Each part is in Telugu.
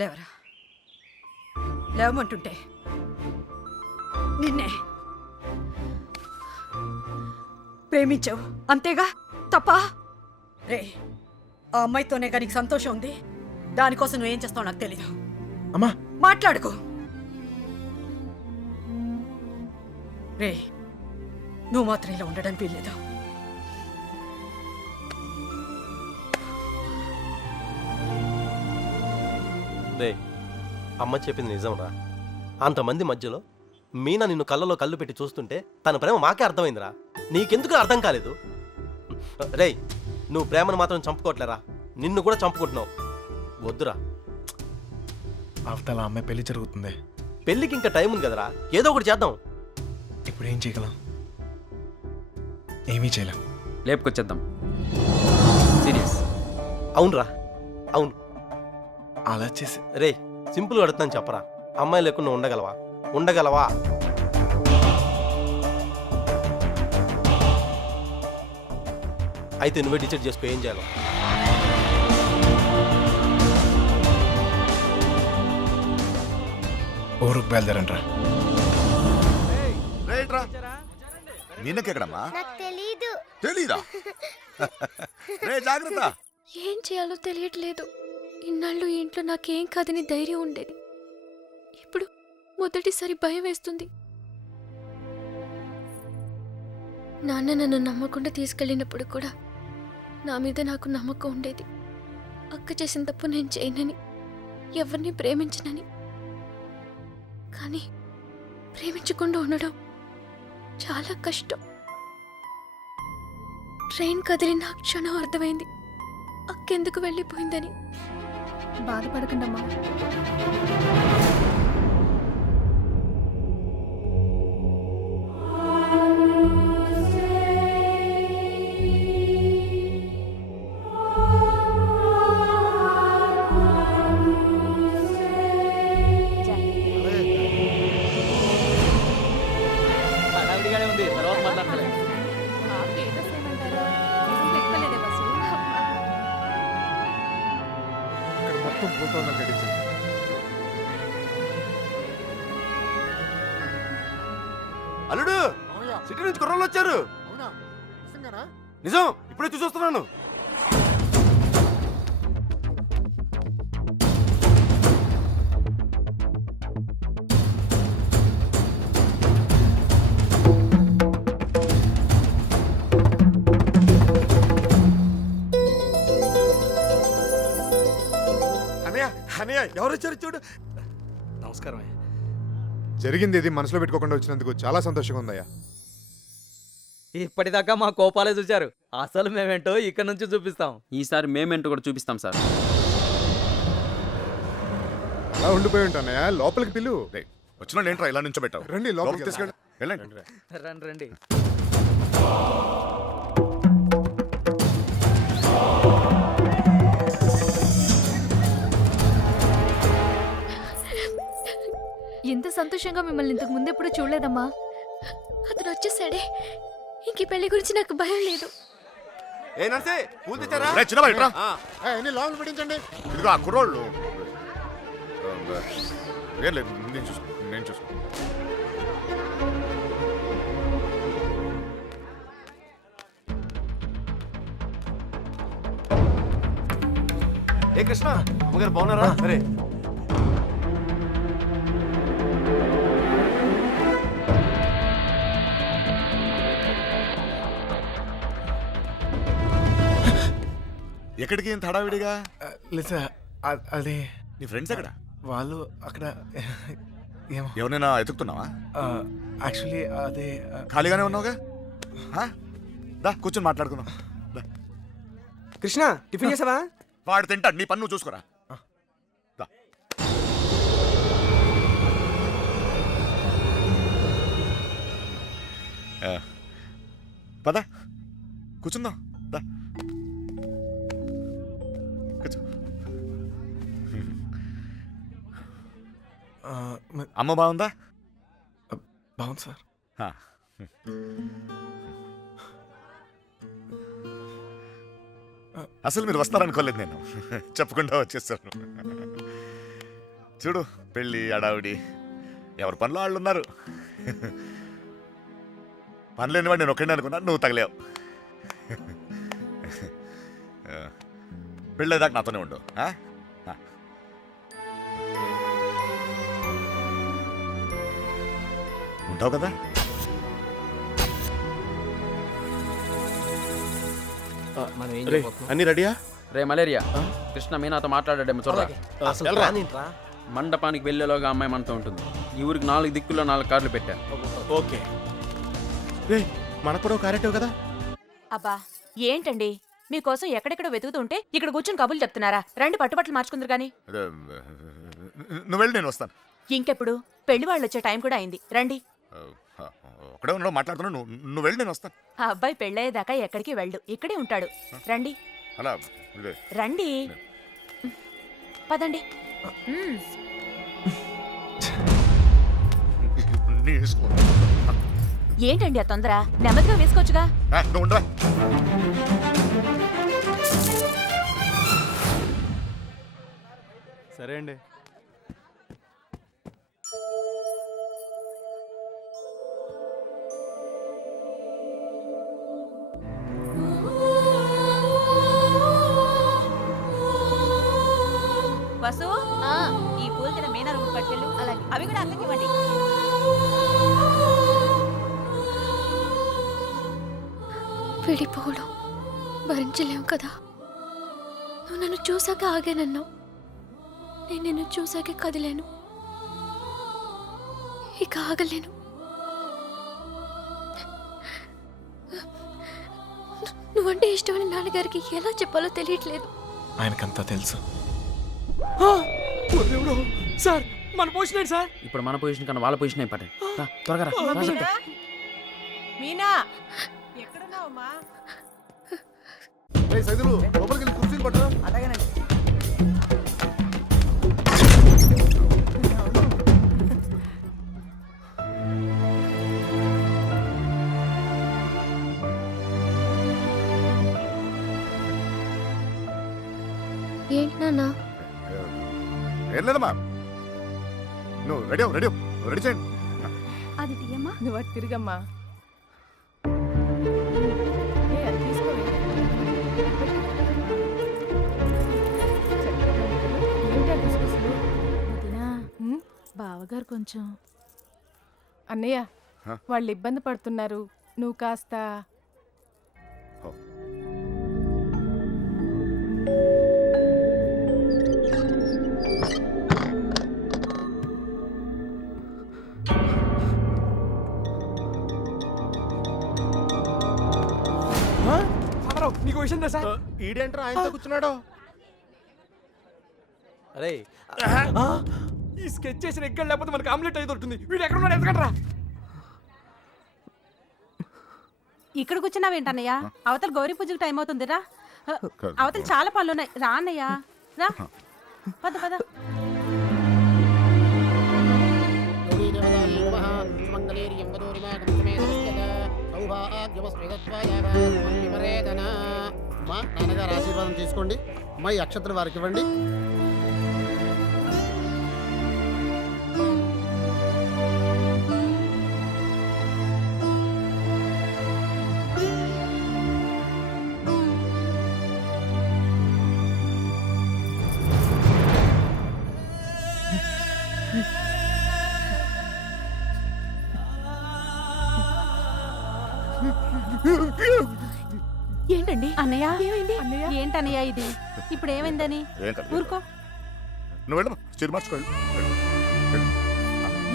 లేవరా, లేవమంటుంటే నిన్నే ప్రేమించావు అంతేగా, తప్ప? రే, ఆ అమ్మాయితోనే కానీ సంతోషం ఉంది. దానికోసం నువ్వేం చేస్తావు నాకు తెలీదు. అమ్మా మాట్లాడుకో. రే, నువ్వు మాత్రం ఇలా ఉండడం వీల్లేదు. రే, అమ్మ చెప్పింది నిజంరా. అంతమంది మధ్యలో మీనా నిన్ను కళ్ళలో కళ్ళు పెట్టి చూస్తుంటే తన ప్రేమ మాకే అర్థమైందిరా. నీకెందుకు అర్థం కాలేదు? రేయ్, నువ్వు ప్రేమను మాత్రం చంపుకోవట్లేరా, నిన్ను కూడా చంపుకుంటున్నావు. వద్దురా. అవతల అమ్మాయి పెళ్లి జరుగుతుంది. పెళ్ళికి ఇంకా టైం ఉంది కదరా, ఏదో ఒకటి చేద్దాం. ఇప్పుడు ఏం చేయగలం? ఏమీ చేయలేం. లేపుకొచ్చేద్దాం. సీరియస్. అవునరా, అవును. అలా చేసి రే, సింపుల్గా అడుగుతాను చెప్పరా, అమ్మాయి లేకుండా ఉండగలవా? ఉండగలవా? అయితే నువ్వే డిసైడ్ చేసుకో ఏం చేయాలో. ఊరుకు బయలుదేరంట్రా. మీనకెక్కడమ్మా? నాకు తెలీదు. తెలీదా? రే జాగ్రత్త. ఏం చేయాలో తెలియట్లేదు. ఇన్నాళ్ళు ఈ ఇంట్లో నాకేం కాదని ధైర్యం ఉండేది. ఇప్పుడు మొదటిసారి భయం వేస్తుంది. నాన్న నన్ను నమ్మకుండా తీసుకెళ్ళినప్పుడు కూడా నా మీద నాకు నమ్మకం ఉండేది. అక్క చేసిన తప్పు నేను చేయనని, ఎవరిని ప్రేమించనని. కానీ ప్రేమించకుండా ఉండడం చాలా కష్టం. ట్రైన్ కదిలిన క్షణం అర్థమైంది అక్కెందుకు వెళ్ళిపోయిందని. బాధపడకండమ్మా. ఉంది, తర్వాత మాట్లాడలే. మొత్తం పోతాను గడించింది. అల్లుడు, సిటీ నుంచి కుర్రోళ్ళు వచ్చారు. నిజం, ఇప్పుడే చూసొస్తున్నాను. అనయ్య ఎవరు వచ్చారు చూడు. నమస్కారం. జరిగింది ఇది మనసులో పెట్టుకోకుండా వచ్చినందుకు చాలా సంతోషంగా ఉందయ్యా. ఇప్పటిదాకా మా కోపాలే చూశారు, అసలు మేమేంటో ఇక్కడ నుంచి చూపిస్తాం. ఈసారి మేమేంటో కూడా చూపిస్తాం సార్. అలా ఉండిపోయి ఉంటానయ్యా, లోపలికి పిలు. వచ్చిన ఏంట్రా ఇలా నుంచో పెట్టావు? రండి లోపలికి తీసుకెళ్ళి వెళ్ళండి. రండి రండి. ఎంత సంతోషంగా మిమ్మల్ని ఇంతకు ముందు ఎప్పుడు చూడలేదమ్మా. అతను వచ్చేసాడే, ఇంక పెళ్లి గురించి నాకు భయం లేదు. ఏ నర్సే, పూలు తెచ్చారా? రే చిన్న బయట అన్ని లోపల పెట్టించండి. ఇదిగో ఆ కుర్రోళ్ళు. ఏం లేదు, నేను చూసుకో. ఏ కృష్ణ, అమ్మగారు బాగున్నారా? సరే. ఎక్కడికి ఇంత హడావిడిగా? లేదా అది నీ ఫ్రెండ్స్ ఎక్కడ? వాళ్ళు అక్కడ ఏమో. ఎవరైనా ఎతుకుతున్నావా? యాక్చువల్లీ అదే ఖాళీగానే ఉన్నావుగా, దా కూర్చొని మాట్లాడుకుందాం. కృష్ణ, టిఫిన్ చేసావా? వాడు తింటాడు, నీ పన్ను నువ్వు చూసుకోరా. దా. పద కూర్చుందాం. దా కూర్చో. అమ్మ బాగుందా? బాగుంది సార్. అసలు మీరు వస్తారనుకోలేదు, నేను చెప్పకుండా వచ్చేసాను. చూడు పెళ్ళి అడావిడి ఎవరి పనిలో వాళ్ళు ఉన్నారు. పని లేనివాడు నేను ఒక్కడే అనుకున్నా, నువ్వు తగలేవు. పెళ్ళేదాకా నాతోనే ఉండు. ఉంటావు కదా? మనం ఏం రే చేయబోతున్నాం? అన్ని రెడీయా? రే మలేరియా, కృష్ణ మీనాతో మాట్లాడాడేమో చూడరా. అసలు ప్లాన్ ఏంట్రా? మండపానికి వెళ్ళేలోగా అమ్మాయి మనతో ఉంటుంది. ఈ ఊరికి 4 దిక్కుల్లో 4 కార్లు పెట్టా. ఓకే. రే మనకు కూడా క్యారెక్టర్ కదా? అబ్బా ఏంటండి మీకోసం ఎక్కడెక్కడ వెతుకుతుంటే ఇక్కడ కూర్చొని కబుర్లు చెప్తున్నారా? రండి పట్టుబట్టలు మార్చుకుందరు గాని. అదే, నువ్వు వెళ్ళి నేను వస్తాను. ఇంకెప్పుడు పెళ్లి వాళ్ళు వచ్చే టైం కూడా అయింది. రండి. ఒకడే ఉన్నావు మాట్లాడుతున్నావు, నువ్వు వెళ్ళి నేను వస్తాను. ఆ అబ్బాయి పెళ్ళయ్యేదాకా ఎక్కడికి వెళ్ళు, ఇక్కడే ఉంటాడు. రండి అలా ఇదే. రండి పదండి. నీ ఇష్టం. ఏంటండి ఆ తొందర? నెమ్మదిగా వేసుకోవచ్చుగా. నువ్వు ఉండరా. సరే అండి. వసు ఈ పూల కింద మీనా రూమ్ పట్టుకెళ్ళు. అలాగే అవి కూడా అక్కకి ఇవ్వండి. విడిపోవడం భరించలేం కదా. నువ్వు నన్ను చూసాక ఆగానన్నావు, నేను నిన్ను చూసాకే కదిలేను. ఇక ఆగలేను. నువ్వంటే ఇష్టమని నాన్నగారికి ఎలా చెప్పాలో తెలియట్లేదు. ఆయనకంతా తెలుసు. సార్ మన పొజిషన్ ఏంటి సార్? ఇప్పుడు మన పొజిషన్ కన్నా వాళ్ళ పొజిషన్ ఇంపార్టెంట్. త్వరగా రా, రా చెప్తా. మీనా ఎక్కడున్నావమ్మా? సైదులు లోపలికి వెళ్ళి కుర్చీలు పట్టు. అలాగేనండి. ఏంటి నాన్న? ఏం లేదమ్మా, నువ్వు రెడీ రెడీ చేయండి. అది తీయమ్మా. నువ్వు అటు తిరిగమ్మా. బావగారు కొంచెం అన్నయ్య హ? వాళ్ళు ఇబ్బంది పడుతున్నారు, నువ్వు కాస్త. నీకు విషయం తెలుసా? ఈడేంట్రా ఆయనతో కూర్చున్నాడు? అరే ఈ స్కెచ్ చేసిన ఎక్కడ లేకపోతే మనకి ఆమ్లెట్ అయ్యి దొరుకుతుంది. వీడు ఎక్కడ ఉన్నాడు ఎత్తకండ్రా. ఇక్కడ కూర్చున్నావేంటన్నయ్య? అవతల గౌరీ పూజకు టైం అవుతుందిరా. అవతల చాలా పనులు ఉన్నాయి. రా అన్నయ్య రా. పద పద. నాన్నగారు ఆశీర్వాదం తీసుకోండి. అమ్మాయి అక్షతలు వారికి ఇవ్వండి. ఏంటండి అన్నయ్య? ఏమైంది అన్నయ్య? ఏంటన్నయ్య ఇది? ఇప్పుడు ఏమైందని? ఏం కాదు. ఊరుకో. నువ్వు వెళ్ళమ్మా, చీర మార్చుకోండి.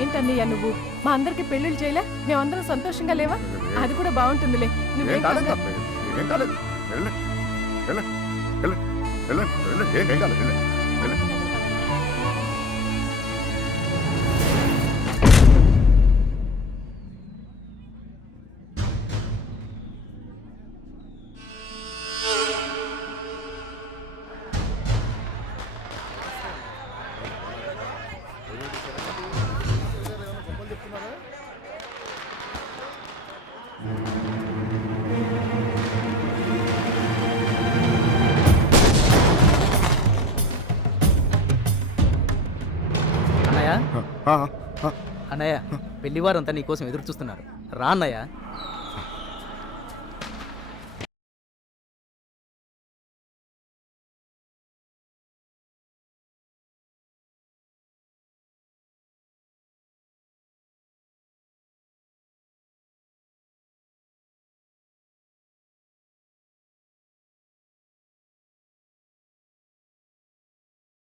ఏంటన్నయ్య నువ్వు మా అందరికి పెళ్లిళ్ళు చేయలే? మేమందరం సంతోషంగా లేవా? అది కూడా బాగుంటుందిలే. నువ్వేం ఏం కాలేదు, కంగారు- ఏం కాలేదు. వెళ్ళండి వెళ్ళండి వెళ్ళండి వెళ్ళండి వెళ్ళండి. ఏం కాలేదు, వెళ్ళండి వెళ్ళండి. ఆ, ఆ. అన్నయ్య పెళ్లివారంతా నీకోసం ఎదురు చూస్తున్నారు రా అన్నయ్య